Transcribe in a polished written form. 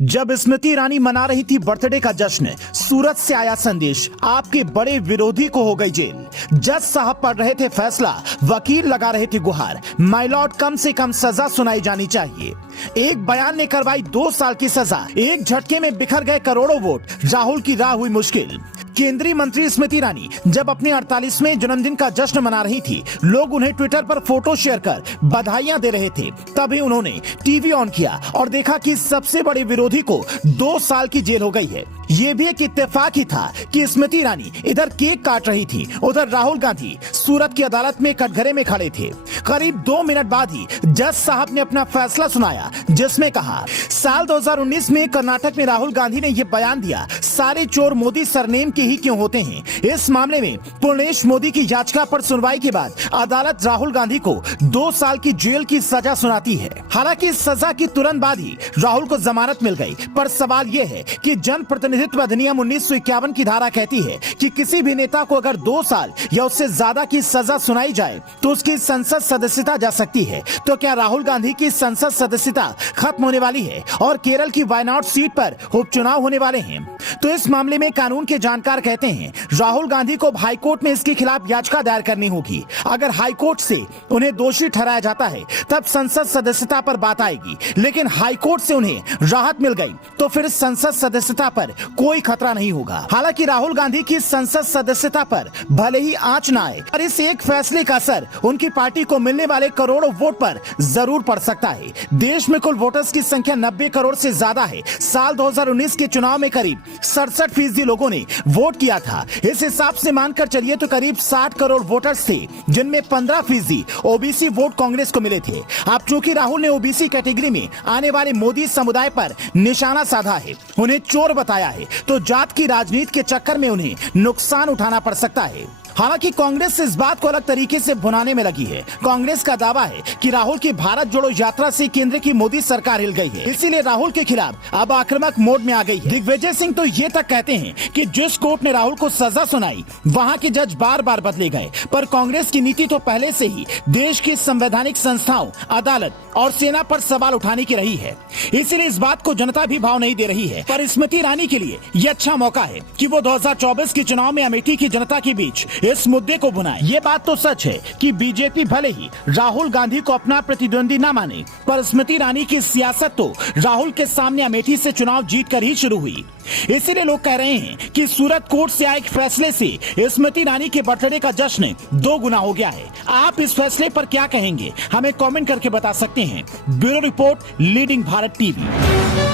जब स्मृति ईरानी मना रही थी बर्थडे का जश्न, सूरत से आया संदेश, आपके बड़े विरोधी को हो गई जेल। जज साहब पढ़ रहे थे फैसला, वकील लगा रहे थे गुहार, माय लॉर्ड कम से कम सजा सुनाई जानी चाहिए। एक बयान ने करवाई 2 साल की सजा, एक झटके में बिखर गए करोड़ों वोट, राहुल की राह हुई मुश्किल। केंद्रीय मंत्री स्मृति ईरानी जब अपने 48वें जन्मदिन का जश्न मना रही थी, लोग उन्हें ट्विटर पर फोटो शेयर कर बधाइयां दे रहे थे। तभी उन्होंने टीवी ऑन किया और देखा कि सबसे बड़े विरोधी को 2 साल की जेल हो गई है। ये भी एक इत्तेफाक ही था कि स्मृति ईरानी इधर केक काट रही थी, उधर राहुल गांधी सूरत की अदालत में कटघरे में खड़े थे। करीब 2 मिनट बाद ही जज साहब ने अपना फैसला सुनाया, जिसमें कहा साल 2019 में कर्नाटक में राहुल गांधी ने यह बयान दिया, सारे चोर मोदी सरनेम के ही क्यों होते हैं। इस मामले में पूर्णेश मोदी की याचिका पर सुनवाई के बाद अदालत राहुल गांधी को 2 साल की जेल की सजा सुनाती है। हालांकि इस सजा की तुरंत बाद ही राहुल को जमानत मिल गई, पर सवाल यह है कि जन प्रतिनिधित्व अधिनियम 1951 की धारा कहती है कि किसी भी नेता को अगर 2 साल या उससे ज्यादा की सजा सुनाई जाए तो उसकी संसद सदस्यता जा सकती है। तो क्या राहुल गांधी की संसद सदस्यता खत्म होने वाली है और केरल की वायनाड सीट पर उपचुनाव होने वाले हैं? तो इस मामले में कानून के जानकार कहते हैं राहुल गांधी को हाईकोर्ट में इसके खिलाफ याचिका दायर करनी होगी। अगर हाईकोर्ट से उन्हें दोषी ठहराया जाता है तब संसद सदस्यता पर बात आएगी, लेकिन हाईकोर्ट से उन्हें राहत मिल गई तो फिर संसद सदस्यता पर कोई खतरा नहीं होगा। हालांकि राहुल गांधी की संसद सदस्यता पर भले ही आंच न आए, पर इस एक फैसले का असर उनकी पार्टी को मिलने वाले करोड़ों वोट पर जरूर पड़ सकता है। देश में कुल वोटर्स की संख्या 90 करोड़ से ज्यादा है। साल 2019 के चुनाव में करीब 67% लोगों ने वोट किया था। इस हिसाब से मानकर चलिए तो करीब 60 करोड़ वोटर्स थे, जिनमें 15% ओबीसी वोट कांग्रेस को मिले थे। अब चूंकि राहुल ने ओबीसी कैटेगरी में आने वाले मोदी समुदाय पर निशाना साधा है, उन्हें चोर बताया है, तो जात की राजनीति के चक्कर में उन्हें नुकसान उठाना पड़ सकता है। हालांकि कांग्रेस इस बात को अलग तरीके से भुनाने में लगी है। कांग्रेस का दावा है कि राहुल की भारत जोड़ो यात्रा से केंद्र की मोदी सरकार हिल गई है, इसीलिए राहुल के खिलाफ अब आक्रामक मोड में आ गई है। दिग्विजय सिंह तो ये तक कहते हैं कि जिस कोर्ट ने राहुल को सजा सुनाई, वहां के जज बार बार बदले गए, पर कांग्रेस की नीति तो पहले से ही देश की संवैधानिक संस्थाओं, अदालत और सेना पर सवाल उठाने की रही है। इसीलिए इस बात को जनता भी भाव नहीं दे रही है। पर स्मृति ईरानी के लिए ये अच्छा मौका है कि वो 2024 के चुनाव में अमेठी की जनता के बीच इस मुद्दे को भुनाए। ये बात तो सच है कि बीजेपी भले ही राहुल गांधी को अपना प्रतिद्वंदी न माने, पर स्मृति ईरानी की सियासत तो राहुल के सामने अमेठी से चुनाव जीतकर ही शुरू हुई। इसीलिए लोग कह रहे हैं कि सूरत कोर्ट से आए एक फैसले से स्मृति ईरानी के बर्थडे का जश्न 2 गुना हो गया है। आप इस फैसले पर क्या कहेंगे, हमें कमेंट करके बता सकते हैं। Bureau report, leading Bharat TV.